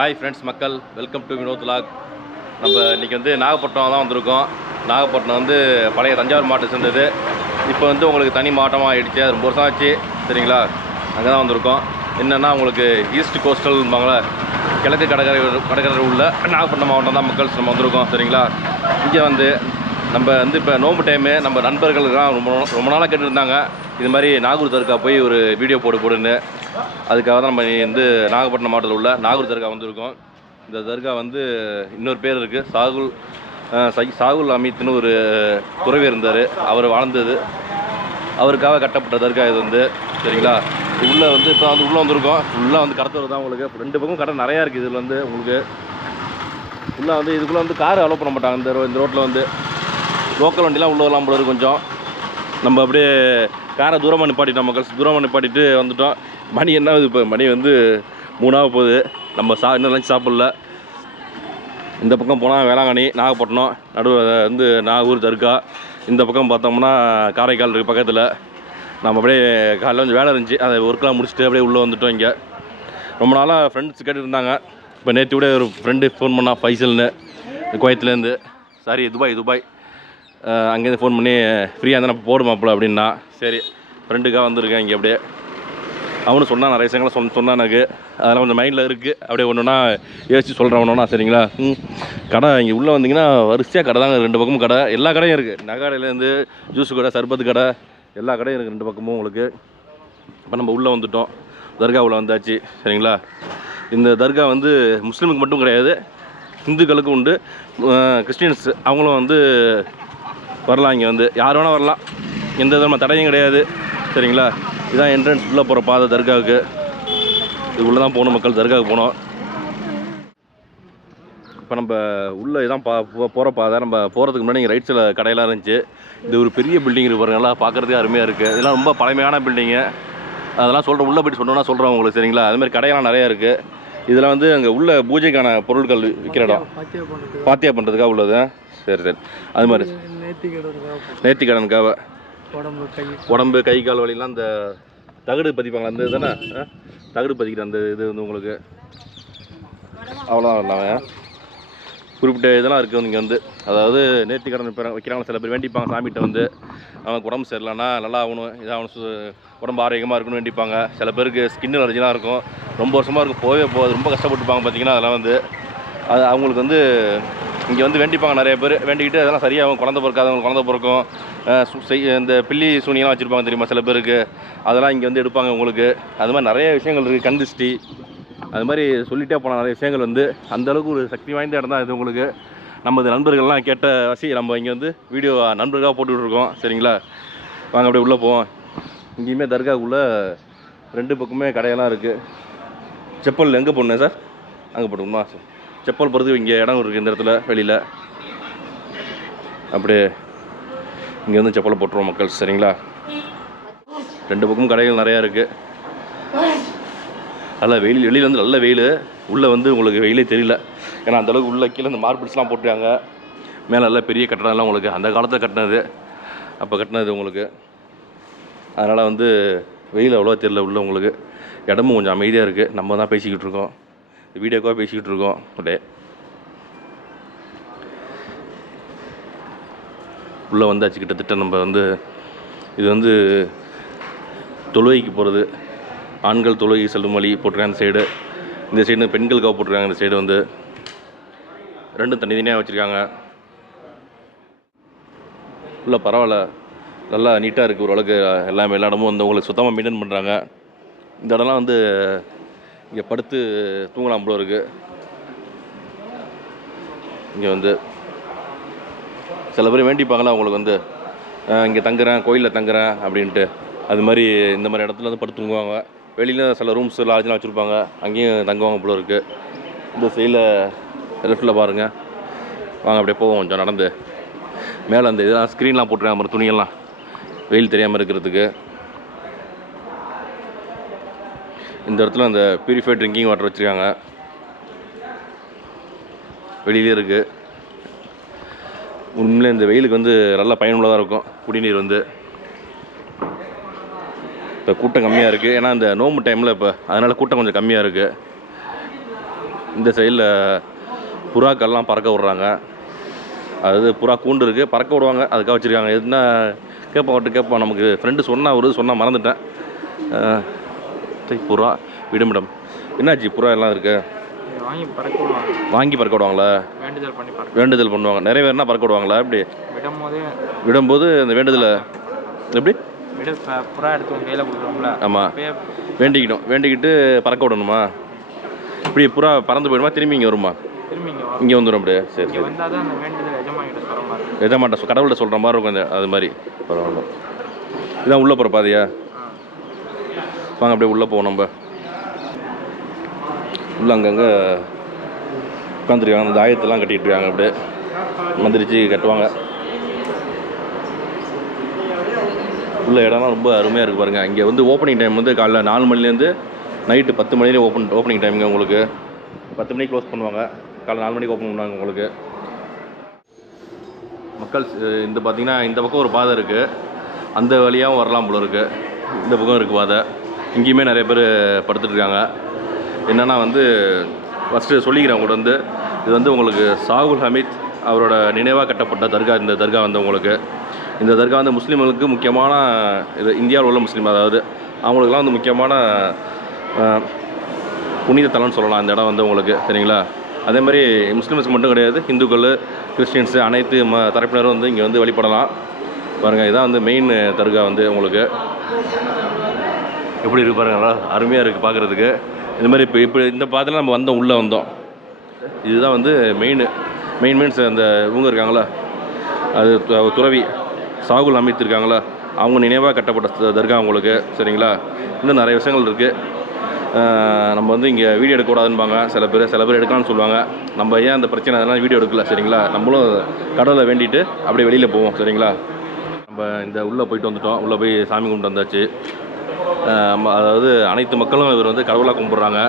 Hi friends மக்கள். Welcome to Vinod lock நம்ம இன்றைக்கி வந்து நாகப்பட்டினம் தான் வந்திருக்கோம். நாகப்பட்டினம் வந்து பழைய தஞ்சாவூர் மாவட்டம் சேர்ந்தது இப்போ வந்து உங்களுக்கு தனி மாவட்டமாக ஆயிடுச்சு. அது ரொம்ப வருஷம் ஆச்சு. சரிங்களா? அங்கே தான் வந்திருக்கோம். என்னென்னா உங்களுக்கு ஈஸ்ட் கோஸ்டல்பாங்களே கிழக்கு கடற்கரை கடற்கரை உள்ள நாகப்பட்டினம் மாவட்டம் தான் மக்கள் நம்ம வந்திருக்கோம். சரிங்களா? இங்கே வந்து நம்ம வந்து இப்போ நோம்பு டைமு நம்ம நண்பர்களுக்கெல்லாம் ரொம்ப ரொம்ப நாளாக கேட்டுருந்தாங்க இது மாதிரி நாகூர் தர்கா போய் ஒரு வீடியோ போடு போடுன்னு. அதுக்காக தான் நம்ம வந்து நாகப்பட்டினம் மாவட்டத்தில் உள்ள நாகூர் தர்கா வந்திருக்கோம். இந்த தர்கா வந்து இன்னொரு பேர் இருக்குது சாகுல் சை- சாகுல் அமித்னு ஒரு துறவி இருந்தார். அவர் வாழ்ந்தது. அவருக்காக கட்டப்பட்ட தர்கா இது வந்து. சரிங்களா? உள்ளே வந்து இப்போ வந்து உள்ளே வந்திருக்கோம். ஃபுல்லாக வந்து கடத்தவர் தான் உங்களுக்கு. ரெண்டு பக்கம் கடை நிறையா இருக்குது இதில் வந்து உங்களுக்கு. உள்ளே வந்து இதுக்குள்ளே வந்து கார் அலோவ் பண்ண மாட்டாங்க. இந்த ரோ இந்த ரோட்டில் வந்து. லோக்கல் வண்டிலாம் உள்ளே வரலாம் போல கொஞ்சம். நம்ம அப்படியே காரை தூரமாக நிப்பாட்டிட்டோம் மக்கள்ஸ் தூரமாக நிப்பாட்டிட்டு வந்துட்டோம். மணி என்ன ஆகுது இப்போ? மணி வந்து மூணாக போகுது. நம்ம சா இன்னும் லஞ்ச் சாப்பிடல. இந்த பக்கம் போனால் வேளாங்கண்ணி நாகப்பட்டினம் நடுவில் வந்து நாகூர் தர்கா. இந்த பக்கம் பார்த்தோம்னா காரைக்கால் இருக்குது பக்கத்தில். நம்ம அப்படியே காலையில் கொஞ்சம் வேலை இருந்துச்சு. அதை ஒர்க்கெலாம் முடிச்சுட்டு அப்படியே உள்ளே வந்துட்டோம் இங்கே. ரொம்ப நாளாக ஃப்ரெண்ட்ஸ் கேட்டுருந்தாங்க. இப்போ நேற்று கூட ஒரு ஃப்ரெண்டு ஃபோன் பண்ணால் ஃபைசல்னு குவைத்துலேருந்து சாரி துபாய் துபாய். அங்கேருந்து ஃபோன் பண்ணி ஃப்ரீயாக இருந்தால் நான் போடுமாப்பிள்ள அப்படின்னா சரி. ஃப்ரெண்டுக்காக வந்திருக்கேன் இங்கே அப்படியே. அவனு சொன்னான் நிறைய விஷயங்களை சொன்ன சொன்னான் எனக்கு. அதெல்லாம் கொஞ்சம் மைண்டில் இருக்குது அப்படியே ஒன்றுனா யோசிச்சு சொல்கிறேன் ஒன்றுனா சரிங்களா? ம். கடை இங்கே உள்ளே வந்தீங்கன்னா வரிசையாக கடை தாங்க ரெண்டு பக்கமும் கடை. எல்லா கடையும் இருக்குது நகைக்கடையிலேருந்து ஜூஸ் கடை சர்பத்து கடை எல்லா கடையும் இருக்குது ரெண்டு பக்கமும் உங்களுக்கு. இப்போ நம்ம உள்ளே வந்துட்டோம். தர்கா உள்ளே வந்தாச்சு சரிங்களா? இந்த தர்கா வந்து முஸ்லீமுக்கு மட்டும் கிடையாது இந்துக்களுக்கும் உண்டு. கிறிஸ்டின்ஸ் அவங்களும் வந்து வரலாம் இங்கே வந்து. யார் வேணால் வரலாம். எந்த விதமான தடையும் கிடையாது. சரிங்களா? இதான் என்ட்ரன்ஸ் உள்ளே போகிற பாதை தர்காவுக்கு. இது உள்ளே தான் போகணும் மக்கள் தர்காவுக்கு போனோம் இப்போ நம்ம உள்ளே இதான் பா போகிற பாதை. நம்ம போகிறதுக்கு முன்னாடி இங்கே ரைட் சைடில் கடையெல்லாம் இருந்துச்சு. இது ஒரு பெரிய பில்டிங் இருக்கு பாருங்க. நல்லா பார்க்குறதுக்கு அருமையாக இருக்குது இதெல்லாம் ரொம்ப பழமையான பில்டிங்கு அதெல்லாம் சொல்கிறேன் உள்ளே போயிட்டு சொன்னோன்னா சொல்கிறேன் உங்களுக்கு சரிங்களா? அது மாதிரி கடையெல்லாம் நிறையா இருக்குது இதெல்லாம் வந்து அங்கே உள்ள பூஜைக்கான பொருட்கள் விற்கிற இடம். பாத்தியா பண்ணுறது பாத்தியா பண்ணுறதுக்காக உள்ளது? சரி சரி. அது மாதிரி. நேர்த்திக்கடனுக்காக உடம்பு கை. உடம்பு கை கால் வலிலாம் அந்த தகடு பதிப்பாங்களா? அந்த இதுதானே? தகடு பதிக்கிற அந்த இது வந்து உங்களுக்கு. அவ்வளோதான் இல்லாம குறிப்பிட்ட இதெல்லாம் இருக்குது இங்கே வந்து. அதாவது நேர்த்திக்கடன் வைக்கிறாங்க. சில பேர் வேண்டிப்பாங்க சாமிகிட்ட வந்து. அவனுக்கு உடம்பு சரியில்லைன்னா நல்லா ஆகணும் இதாகணும் சு உடம்பு ஆரோக்கியமாக இருக்கணும்னு வேண்டிப்பாங்க. சில பேருக்கு ஸ்கின் அலர்ஜிலாம் இருக்கும். ரொம்ப வருஷமாக இருக்கும். போகவே போகாது. ரொம்ப கஷ்டப்பட்டுப்பாங்க பார்த்தீங்கன்னா அதெல்லாம் வந்து. அது அவங்களுக்கு வந்து இங்கே வந்து வேண்டிப்பாங்க நிறைய பேர். வேண்டிக்கிட்டு அதெல்லாம் சரியாகும். குழந்தை பிறக்காதவங்க குழந்தை பிறக்கும். சு- செய் இந்த பில்லி சூனியெல்லாம் வச்சுருப்பாங்க தெரியுமா சில பேருக்கு? அதெல்லாம் இங்கே வந்து எடுப்பாங்க உங்களுக்கு. அது மாதிரி நிறைய விஷயங்கள் இருக்குது கந்திஷ்டி அது மாதிரி சொல்லிட்டே போனால் நிறைய விஷயங்கள் வந்து அந்தளவுக்கு ஒரு சக்தி வாய்ந்த இடம் தான் இது உங்களுக்கு. நமது நண்பர்கள்லாம் கேட்ட வசி நம்ம இங்கே வந்து வீடியோ நண்பர்களாக போட்டுட்ருக்கோம் சரிங்களா? வாங்க அப்படியே உள்ளே போவோம். இங்கேயுமே தர்காவுக்குள்ளே ரெண்டு பக்கமே கடையெல்லாம் இருக்குது செப்பல் எங்கே போடணும் சார்? அங்கே போட்டுக்கணுமா? செப்பல் போகிறதுக்கு இங்கே இடம் இருக்குது இந்த இடத்துல வெளியில். அப்படியே இங்கே வந்து செப்பலை போட்டுருவோம் மக்கள் சரிங்களா? ரெண்டு பக்கமும் கடைகள் நிறையா இருக்குது நல்லா வெயில் வெளியில் வந்து நல்ல வெயில். உள்ளே வந்து உங்களுக்கு வெயிலே தெரியல. ஏன்னா அந்தளவுக்கு உள்ளே கீழே இந்த மார்பிள்ஸ்லாம் போட்டுருக்காங்க. மேலே நல்ல பெரிய கட்டடம்லாம் உங்களுக்கு அந்த காலத்தில் கட்டினது. அப்போ கட்டினது உங்களுக்கு. அதனால் வந்து வெயில் அவ்வளோவா தெரியல உள்ளே உங்களுக்கு. இடமும் கொஞ்சம் அமைதியாக இருக்குது நம்ம தான் பேசிக்கிட்டு இருக்கோம். வீடியோக்காக பேசிக்கிட்டு இருக்கோம். அப்படியே. உள்ளே வந்தாச்சு கிட்டத்தட்ட நம்ம வந்து இது வந்து தொழுகைக்கு போகிறது. ஆண்கள் தொழுகை செல்லும் வழி போட்டிருக்காங்க அந்த சைடு இந்த சைடு பெண்களுக்காக போட்டிருக்காங்க இந்த சைடு வந்து. ரெண்டும் தனித்தனியாக வச்சுருக்காங்க. உள்ளே பரவாயில்ல. நல்லா நீட்டாக இருக்குது ஓரளவுக்கு. எல்லாமே எல்லா இடமும் வந்து உங்களுக்கு சுத்தமாக மெயின்டைன் பண்ணுறாங்க இந்த இடம்லாம் வந்து இங்கே படுத்து தூங்கலாம் போல இருக்குது இங்கே வந்து சில பேர் வேண்டிப்பாங்களா அவங்களுக்கு வந்து? இங்கே தங்குறேன் கோயிலில் தங்குறேன் அப்படின்ட்டு. அது மாதிரி இந்த மாதிரி இடத்துல வந்து படுத்து தூங்குவாங்க. வெளியில் சில ரூம்ஸ் லாட்ஜ்லாம் வச்சுருப்பாங்க. அங்கேயும் தங்குவாங்க போல இருக்குது இந்த சைடில் லெஃப்ட்டில் பாருங்கள் வாங்க அப்படியே போவோம் கொஞ்சம் நடந்து. மேலே அந்த இதெல்லாம் ஸ்க்ரீன்லாம் போட்டுருக்காங்க அப்புறம் துணியெல்லாம். வெயில் தெரியாமல் இருக்கிறதுக்கு. இந்த இடத்துல அந்த பியூரிஃபைட் ட்ரிங்கிங் வாட்டர் வச்சுருக்காங்க. வெளியிலே இருக்குது உண்மையிலே இந்த வெயிலுக்கு வந்து நல்லா பயனுள்ளதாக இருக்கும் குடிநீர் வந்து. இப்போ கூட்டம் கம்மியாக இருக்குது ஏன்னா இந்த நோம்பு டைமில் இப்போ அதனால் கூட்டம் கொஞ்சம் கம்மியாக இருக்குது இந்த சைடில் புறாக்கள்லாம் பறக்க விட்றாங்க. அதாவது புறா கூண்டு இருக்குது பறக்க விடுவாங்க. அதுக்காக வச்சுருக்காங்க. எதுனா கேட்போம் அவர்கிட்ட கேட்போம். நமக்கு ஃப்ரெண்டு சொன்னால் ஒரு சொன்னால் மறந்துட்டேன். சரி, புறா விடுமிடம். என்னாச்சு புறா எல்லாம் இருக்கு? வாங்கி பறக்க வாங்கி பறக்க விடுவாங்களா வேண்டுதல் பண்ணி வேண்டுதல் பண்ணுவாங்க. நிறைய பேர்னா பறக்க விடுவாங்களா எப்படி? விடும் போதே விடும்போது அந்த வேண்டுதலை எப்படி? விட புறா எடுத்து உங்க கையில் கொடுக்குறோம்ல. ஆமாம் வேண்டிக்கணும் வேண்டிக்கிட்டு பறக்க விடணுமா? இப்படி புறா பறந்து போயிடுமா? திரும்பி இங்கே வருமா? திரும்பி இங்கே வந்துடும் அப்படியே. சரி சரி. எஜமாட்ட கடவுள்கிட்ட சொல்கிற மாதிரி இருக்கும் அது மாதிரி. பரவாயில்ல. இதான் உள்ளே போகிற பாதையா? வாங்க அப்படியே உள்ளே போவோம் நம்ம. உள்ள அங்கங்கே உட்காந்துருக்காங்க அந்த தாயத்தெல்லாம் கட்டிகிட்டு இருக்காங்க அப்படியே. மந்திரிச்சு கட்டுவாங்க. உள்ள இடம்லாம் ரொம்ப அருமையாக இருக்குது பாருங்கள் இங்கே வந்து ஓப்பனிங் டைம் வந்து காலைல நாலு மணிலேருந்து நைட்டு பத்து மணிலேயே ஓப்பன் ஓப்பனிங் டைமுங்க உங்களுக்கு. பத்து மணிக்கு க்ளோஸ் பண்ணுவாங்க. காலைல நாலு மணிக்கு ஓப்பன் பண்ணுவாங்க உங்களுக்கு. மக்கள் இந்த பார்த்திங்கன்னா இந்த பக்கம் ஒரு பாதை இருக்குது அந்த வழியாகவும் வரலாம் போல இருக்குது இந்த பக்கம் இருக்குது பாதை. இங்கேயுமே நிறைய பேர் படுத்துட்ருக்காங்க என்னென்னா வந்து ஃபஸ்ட்டு சொல்லிக்கிறேன் உங்கள்கிட்ட வந்து இது வந்து உங்களுக்கு சாகுல் ஹமீத் அவரோட நினைவாக கட்டப்பட்ட தர்கா இந்த தர்கா வந்து உங்களுக்கு. இந்த தர்கா வந்து முஸ்லீம்களுக்கு முக்கியமான இது இந்தியாவில் உள்ள முஸ்லீம் அதாவது அவங்களுக்குலாம் வந்து முக்கியமான புனித தலம்னு சொல்லலாம். இந்த இடம் வந்து உங்களுக்கு சரிங்களா? அதே மாதிரி முஸ்லீம்ஸ்க்கு மட்டும் கிடையாது இந்துக்கள் கிறிஸ்டின்ஸு அனைத்து ம தரப்பினரும் வந்து இங்கே வந்து வழிபடலாம். பாருங்கள் இதான் வந்து மெயின் தர்கா வந்து உங்களுக்கு. எப்படி இருக்கு பாருங்க நல்லா அருமையாக இருக்குது பார்க்குறதுக்கு இந்த மாதிரி இப்போ இப்போ இந்த பாதையில் நம்ம வந்தோம் உள்ளே வந்தோம். இதுதான் வந்து மெயின் மெயின் மீன்ஸ் அந்த இவங்க இருக்காங்களா? அது துறவி சாகுல் அமித் இருக்காங்களா? அவங்க நினைவாக கட்டப்பட்ட தர்கா உங்களுக்கு சரிங்களா? இன்னும் நிறைய விஷயங்கள் இருக்குது நம்ம வந்து இங்கே வீடியோ எடுக்கக்கூடாதுன்பாங்க. சில பேர் சில பேர் எடுக்கலாம்னு சொல்லுவாங்க. நம்ம ஏன் அந்த பிரச்சனை அதெல்லாம் வீடியோ எடுக்கல சரிங்களா? நம்மளும் கடவுளை வேண்டிட்டு அப்படியே வெளியில் போவோம் சரிங்களா? நம்ம இந்த உள்ளே போயிட்டு வந்துட்டோம். உள்ளே போய் சாமி கும்பிட்டு வந்தாச்சு. அதாவது அனைத்து மக்களும் இவர் வந்து கடவுளாக கும்பிட்றாங்க.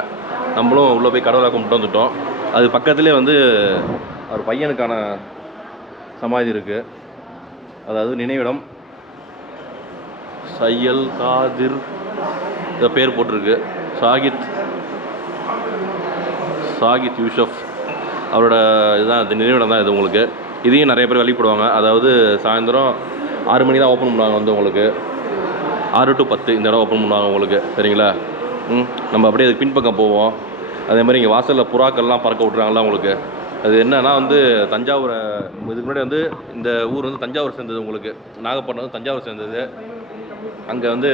நம்மளும் உள்ளே போய் கடவுளாக கும்பிட்டு வந்துட்டோம். அது பக்கத்துலேயே வந்து அவர் பையனுக்கான சமாதி இருக்குது அதாவது நினைவிடம். சையல் காதிர் பேர் போட்டிருக்கு. சாகித். சாகித் யூஷப் அவரோட இதுதான் இது நினைவிடம் தான் இது உங்களுக்கு. இதையும் நிறைய பேர் வழிபடுவாங்க அதாவது சாயந்தரம் ஆறு மணி தான் ஓப்பன் பண்ணுவாங்க வந்து உங்களுக்கு. ஆறு டு பத்து இந்த இடம் ஓப்பன் பண்ணுவாங்க உங்களுக்கு. சரிங்களா? ம் நம்ம அப்படியே அதுக்கு பின்பக்கம் போவோம். அதே மாதிரி இங்கே வாசலில் புறாக்கள்லாம் பறக்க விட்றாங்களா உங்களுக்கு. அது என்னன்னா வந்து தஞ்சாவூரை இதுக்கு முன்னாடி வந்து இந்த ஊர் வந்து தஞ்சாவூர் சேர்ந்தது உங்களுக்கு. நாகப்பட்டினம் வந்து தஞ்சாவூர் சேர்ந்தது. அங்கே வந்து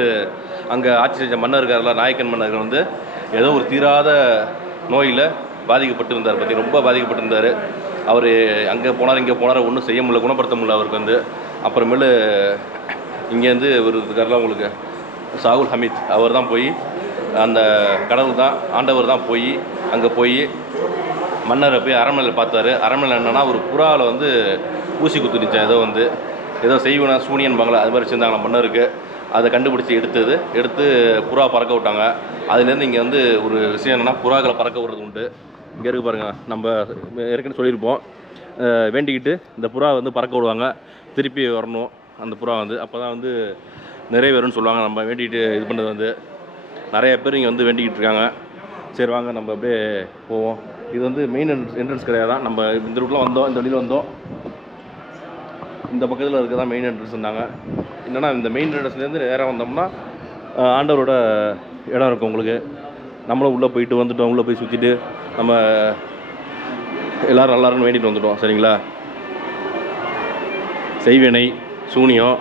அங்கே ஆட்சி செஞ்ச மன்னர் நாயக்கன் மன்னர்கள் வந்து ஏதோ ஒரு தீராத நோயில் பாதிக்கப்பட்டிருந்தார் பற்றி ரொம்ப பாதிக்கப்பட்டிருந்தார் அவர் அங்கே போனார் இங்கே போனார் ஒன்றும் செய்ய முடியல குணப்படுத்த முடியல அவருக்கு வந்து. அப்புறமேலு இங்கேருந்து ஒரு இருக்கார்ல உங்களுக்கு சாகுல் ஹமீத் அவர் தான் போய் அந்த கடவுள் தான் ஆண்டவர் தான் போய் அங்கே போய் மன்னரை போய் அரண்மனையில் பார்த்தாரு. அரண்மனையில் என்னென்னா ஒரு புறாவில் வந்து ஊசி குத்துனுச்சான் ஏதோ வந்து ஏதோ செய்வனா சூனியன்பாங்களா அது மாதிரி வச்சுருந்தாங்களா மன்னருக்கு. அதை கண்டுபிடிச்சி எடுத்தது. எடுத்து புறா பறக்க விட்டாங்க. அதுலேருந்து இங்கே வந்து ஒரு விஷயம் என்னென்னா புறாக்களை பறக்க விடுறது உண்டு. இங்கே இருக்கு பாருங்க நம்ம ஏற்கனவே சொல்லியிருப்போம். வேண்டிக்கிட்டு இந்த புறா வந்து பறக்க விடுவாங்க. திருப்பி வரணும். அந்த புறா வந்து அப்போ தான் வந்து நிறைவேறும்னு சொல்லுவாங்க. நம்ம வேண்டிக்கிட்டு இது பண்ணது வந்து நிறைய பேர் இங்கே வந்து வேண்டிக்கிட்டு இருக்காங்க. சரி வாங்க நம்ம அப்படியே போவோம். இது வந்து மெயின் என்ட்ரன்ஸ் கிடையாது. தான் நம்ம இந்த ரூட்டில் வந்தோம் இந்த வழியில் வந்தோம். இந்த பக்கத்தில் இருக்க தான் மெயின் என்ட்ரன்ஸ் இருந்தாங்க என்னென்னா இந்த மெயின் என்ட்ரன்ஸ்லேருந்து நேராக வந்தோம்னா ஆண்டவரோட இடம் இருக்கும் உங்களுக்கு. நம்மளும் உள்ளே போயிட்டு வந்துட்டோம். உள்ளே போய் சுற்றிட்டு நம்ம எல்லோரும் நல்லா வேண்டிகிட்டு வேண்டிட்டு வந்துட்டோம். சரிங்களா? செய்வினை. சூனியம்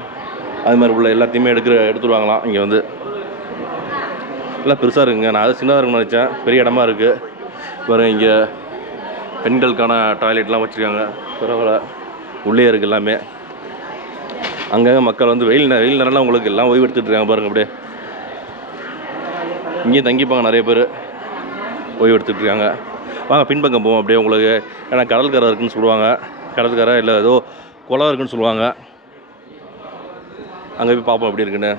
அது மாதிரி உள்ள எல்லாத்தையுமே எடுக்கிற எடுத்துருவாங்களாம் இங்கே வந்து. எல்லாம் பெருசாக இருக்குங்க. நான் அது சின்னதாக இருக்குன்னு நினச்சேன். பெரிய இடமா இருக்குது பாருங்க இங்கே பெண்களுக்கான டாய்லெட்லாம் வச்சுருக்காங்க. பரவாயில்ல. உள்ளே இருக்குது எல்லாமே. அங்கங்கே மக்கள் வந்து வெயில் வெயில் நேரம்லாம் உங்களுக்கு எல்லாம் ஓய்வு எடுத்துகிட்டு இருக்காங்க பாருங்கள் அப்படியே. இங்கேயும் தங்கிப்பாங்க நிறைய பேர். ஓய்வு எடுத்துட்டு இருக்காங்க. வாங்க பின்பக்கம் போவோம் அப்படியே உங்களுக்கு. ஏன்னா கடற்கரை இருக்குன்னு சொல்லுவாங்க. கடற்கரை இல்லை ஏதோ குளம் இருக்குன்னு சொல்லுவாங்க. அங்கே போய் பார்ப்போம் எப்படி இருக்குன்னு.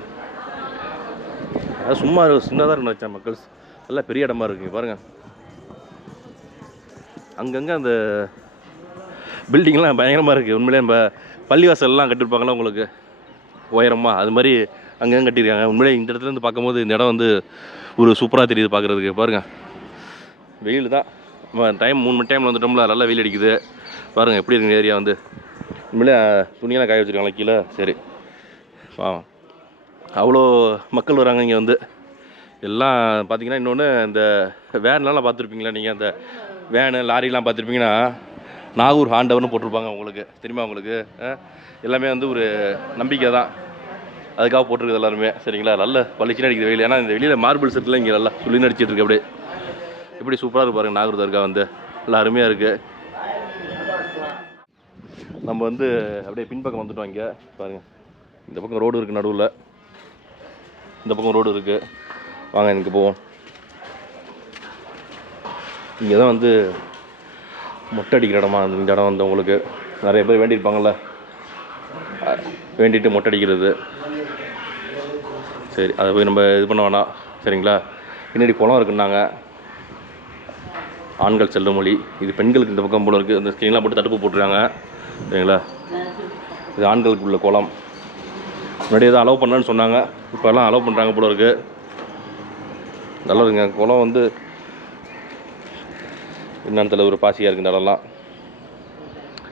அது சும்மா சின்னதாக இருக்கு நினச்சேன் மக்கள் நல்லா பெரிய இடமா இருக்குங்க பாருங்கள் அங்கங்கே அந்த பில்டிங்லாம் பயங்கரமாக இருக்குது உண்மையிலே நம்ம பள்ளிவாசல்லாம் கட்டியிருப்பாங்களா உங்களுக்கு? உயரமாக அது மாதிரி அங்கங்கே கட்டியிருக்காங்க. உண்மையிலே இந்த இடத்துல இருந்து பார்க்கும்போது இந்த இடம் வந்து ஒரு சூப்பராக தெரியுது பார்க்குறதுக்கு. பாருங்கள் வெயில் தான். டைம் மூணு மணி டைமில் வந்துட்டோம்ல. நல்லா வெயில் அடிக்குது. பாருங்கள் எப்படி இருக்குங்க ஏரியா வந்து. உண்மையிலே துணியெல்லாம் காய வச்சுருக்காங்களா கீழே? சரி. ஆ அவ்வளோ மக்கள் வராங்க இங்கே வந்து. எல்லாம் பார்த்தீங்கன்னா இன்னொன்று இந்த வேன்லாம் பார்த்துருப்பீங்களா? நீங்கள் அந்த வேனு லாரிலாம் பார்த்துருப்பீங்கன்னா நாகூர் ஆண்டவர்னு போட்டிருப்பாங்க உங்களுக்கு. தெரியுமா உங்களுக்கு? எல்லாமே வந்து ஒரு நம்பிக்கை தான். அதுக்காக போட்டிருக்குது எல்லாருமே. சரிங்களா? நல்ல பளிச்சுன்னு அடிக்கிற வெயில். ஏன்னா இந்த வெளியில் மார்பிள் செட்டில் இங்கே நல்லா சுள்ளின்னு அடிச்சிட்டு இருக்கு அப்படியே. எப்படி சூப்பராக இருக்கு பாருங்கள் நாகூர் தர்கா வந்து. நல்லா அருமையாக இருக்குது நம்ம வந்து அப்படியே பின்பக்கம் வந்துட்டோம் இங்கே. பாருங்கள் இந்த பக்கம் ரோடு இருக்குது நடுவில். இந்த பக்கம் ரோடு இருக்குது வாங்க எனக்கு போவோம். இங்கே தான் வந்து மொட்டை அடிக்கிற இடமா இந்த இடம் வந்து உங்களுக்கு நிறைய பேர் வேண்டியிருப்பாங்கள்ல வேண்டிட்டு மொட்டை அடிக்கிறது. சரி அதை போய் நம்ம இது பண்ண வேணாம். சரிங்களா? பின்னாடி குளம் இருக்குன்னாங்க. ஆண்கள் செல்லும் மொழி இது பெண்களுக்கு இந்த பக்கம் போல இருக்குது இந்த ஸ்க்ரீன்லாம் போட்டு தடுப்பு போட்டுருக்காங்க. சரிங்களா? இது ஆண்களுக்கு உள்ள குளம். முன்னாடி தான் அலோவ் பண்ணலன்னு சொன்னாங்க. இப்போல்லாம் அலோவ் பண்ணுறாங்க போல இருக்குது நல்லா இருக்குங்க குளம் வந்து என்னன்னு தெரியல ஒரு பாசியாக இருக்குது நடலாம் இடம்லாம்.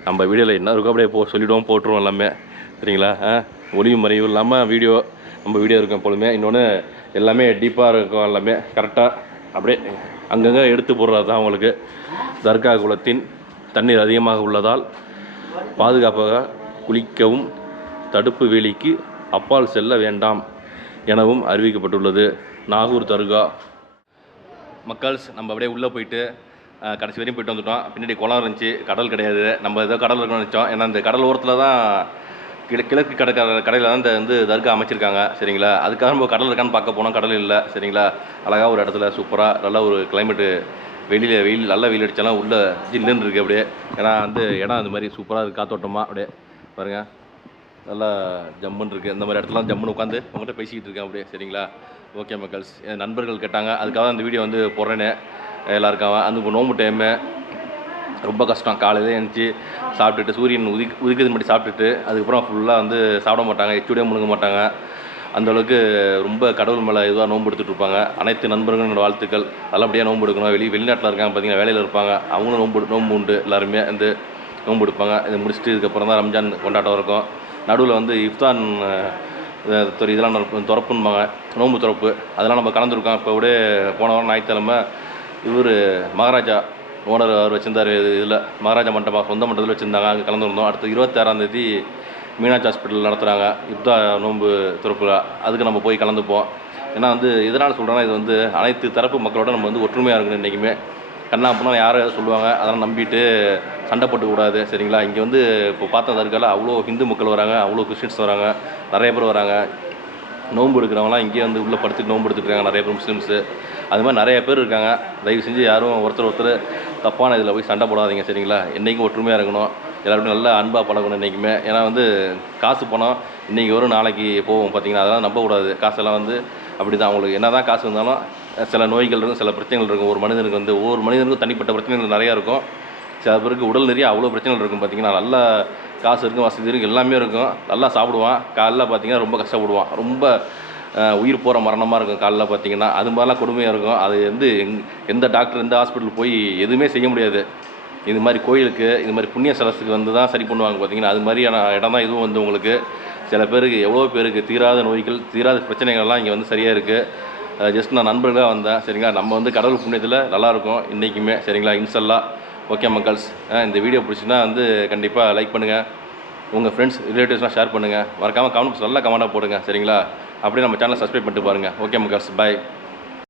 நம்ம வீடியோவில் என்ன இருக்கோ அப்படியே போ சொல்லிவிடுவோம் போட்டுருவோம் எல்லாமே. சரிங்களா? ஆ? ஒளிவு மறைவு இல்லாமல் வீடியோ நம்ம வீடியோ இருக்கும் எப்பொழுதுமே இன்னொன்று எல்லாமே டீப்பாக இருக்கும் எல்லாமே. கரெக்டாக அப்படியே அங்கங்கே எடுத்து போடுறது தான் உங்களுக்கு. தர்கா குளத்தின் தண்ணீர் அதிகமாக உள்ளதால் பாதுகாப்பாக குளிக்கவும் தடுப்பு வேலிக்கு அப்பால் செல்ல வேண்டாம் எனவும் அறிவிக்கப்பட்டுள்ளது. நாகூர் தர்கா. மக்கள்ஸ் நம்ம அப்படியே உள்ளே போயிட்டு கடைசி வரையும் போயிட்டு வந்துட்டோம். பின்னாடி குளம் இருந்துச்சு. கடல் கிடையாது. நம்ம ஏதோ கடல் இருக்கணும்னு நினச்சோம். ஏன்னா இந்த கடல் ஓரத்தில் தான் கிழ கிழக்கு கடற்கரை கடையில் தான் இந்த வந்து தர்கா அமைச்சிருக்காங்க. சரிங்களா? அதுக்காக நம்ம கடல் இருக்கான்னு பார்க்க போனோம். கடல் இல்லை. சரிங்களா? அழகாக ஒரு இடத்துல சூப்பராக நல்ல ஒரு கிளைமேட்டு வெளியில் வெயில் நல்ல வெயில் அடித்தாலும் உள்ளே ஜில்லுன்னு இருக்குது அப்படியே. ஏன்னா வந்து இடம் அந்த மாதிரி சூப்பராக இருக்குது காத்தோட்டமாக அப்படியே. பாருங்கள் நல்லா ஜம்முன்னு இருக்குது இந்த மாதிரி இடத்துலாம் ஜம்முன்னு உட்காந்து உங்கள்கிட்ட பேசிக்கிட்டு இருக்கேன் அப்படியே சரிங்களா? ஓகே மக்கள்ஸ். என் நண்பர்கள் கேட்டாங்க. அதுக்காக தான் இந்த வீடியோ வந்து போடுறேன்னு எல்லாருக்காக அந்த இப்போ நோம்பு டைமு ரொம்ப கஷ்டம். காலையில் எழுந்துச்சி சாப்பிட்டுட்டு சூரியன் உதி உதிக்கிறது மட்டும் சாப்பிட்டுட்டு அதுக்கப்புறம் ஃபுல்லாக வந்து சாப்பிட மாட்டாங்க. எச்சுடியே முழுங்க மாட்டாங்க. அந்த அளவுக்கு ரொம்ப கடவுள் மேலே இதுவாக நோன்பு எடுத்துகிட்டு இருப்பாங்க. அனைத்து நண்பர்களும் என்னோட வாழ்த்துக்கள். நல்லபடியாக நோன்பு எடுக்கணும். வெளி வெளிநாட்டில் இருக்காங்க பார்த்தீங்கன்னா வேலையில் இருப்பாங்க. அவங்களும் நோன்பு நோன்பு உண்டு. எல்லாருமே வந்து நோன்பு எடுப்பாங்க. இதை முடிச்சுட்டு இதுக்கப்புறம் தான் ரம்ஜான் கொண்டாட்டம் இருக்கும். நடுவில் வந்து இஃப்தான் துறை இதெல்லாம் திறப்புன்பாங்க நோம்பு திறப்பு. அதெல்லாம் நம்ம கலந்துருக்கோம். இப்போ கூட போன வாரம் ஞாயிற்றுக்கிழமை இவர் மகாராஜா ஓனர் அவர் வச்சிருந்தார் இதில். மகாராஜா மண்டபம் சொந்த மண்டபத்தில் வச்சுருந்தாங்க. அங்கே கலந்துருந்தோம். அடுத்து இருபத்தாறாம் தேதி மீனாட்சி ஹாஸ்பிட்டல் நடத்துகிறாங்க இப்தா நோன்பு திறப்புல. அதுக்கு நம்ம போய் கலந்துப்போம். ஏன்னா வந்து எதனால் சொல்கிறேன்னா இது வந்து அனைத்து தரப்பு மக்களோட நம்ம வந்து ஒற்றுமையாக இருக்கணும் இன்றைக்குமே கண்ணா அப்படின்னா யாரும் எதாவது சொல்லுவாங்க. அதெல்லாம் நம்பிட்டு சண்டை போட்டுக்கூடாது. சரிங்களா? இங்கே வந்து இப்போ பார்த்தா தற்கால அவ்வளோ ஹிந்து மக்கள் வராங்க அவ்வளோ கிறிஸ்டின்ஸ் வராங்க நிறைய பேர் வராங்க. நோன்பு எடுக்கிறவங்களாம் இங்கேயே வந்து உள்ளே படுத்து நோன்பு எடுத்துக்கிறாங்க நிறைய பேர் முஸ்லீம்ஸு. அது மாதிரி நிறைய பேர் இருக்காங்க. தயவு செஞ்சு யாரும் ஒருத்தர் ஒருத்தர் தப்பான இதில் போய் சண்டை போடாதீங்க சரிங்களா? என்றைக்கும் ஒற்றுமையாக இருக்கணும். எல்லாருமே நல்லா அன்பாக பழகணும் என்றைக்குமே ஏன்னா வந்து காசு பணம் இன்றைக்கி வரும் நாளைக்கு போவோம் பார்த்தீங்கன்னா அதெல்லாம் நம்பக்கூடாது. காசெல்லாம் வந்து அப்படி தான் அவங்களுக்கு என்ன தான் காசு இருந்தாலும் சில நோய்கள் இருக்கும் சில பிரச்சனைகள் இருக்கும். ஒரு மனிதனுக்கு வந்து ஒவ்வொரு மனிதனுக்கும் தனிப்பட்ட பிரச்சனைகள் நிறையா இருக்கும். சில பேருக்கு உடல் நிறைய அவ்வளோ பிரச்சனைகள் இருக்கும் பார்த்தீங்கன்னா நல்லா காசு இருக்கும் வசதி இருக்கும் எல்லாமே இருக்கும். நல்லா சாப்பிடுவான். காலைல பார்த்தீங்கன்னா ரொம்ப கஷ்டப்படுவான். ரொம்ப உயிர் போகிற மரணமாக இருக்கும் காலைல பார்த்தீங்கன்னா அது மாதிரிலாம் கொடுமையாக இருக்கும். அது வந்து எங் எந்த டாக்டர் எந்த ஹாஸ்பிட்டல் போய் எதுவுமே செய்ய முடியாது. இது மாதிரி கோயிலுக்கு இது மாதிரி புண்ணிய ஸ்தலத்துக்கு வந்து தான் சரி பண்ணுவாங்க பார்த்தீங்கன்னா அது மாதிரியான இடம் தான் இதுவும் வந்து உங்களுக்கு. சில பேருக்கு எவ்வளோ பேருக்கு தீராத நோய்கள் தீராத பிரச்சனைகள்லாம் இங்கே வந்து சரியாக இருக்குது ஜஸ்ட் நான் நண்பர்களாக வந்தேன். சரிங்களா? நம்ம வந்து கடவுள் புண்ணியத்தில் நல்லாயிருக்கும். இன்றைக்குமே சரிங்களா? இன்சல்லா ஓகே மக்கள்ஸ். இந்த வீடியோ பிடிச்சின்னா வந்து கண்டிப்பாக லைக் பண்ணுங்கள் உங்கள் ஃப்ரெண்ட்ஸ் ரிலேட்டிவ்ஸ்லாம் ஷேர் பண்ணுங்கள் மறக்காமல் கமெண்ட் நல்லா கமெண்ட்டாக போடுங்க. சரிங்களா? அப்படியே நம்ம சேனலை சப்ஸ்கிரைப் பண்ணிட்டு பாருங்கள் ஓகே மக்கள்ஸ். பை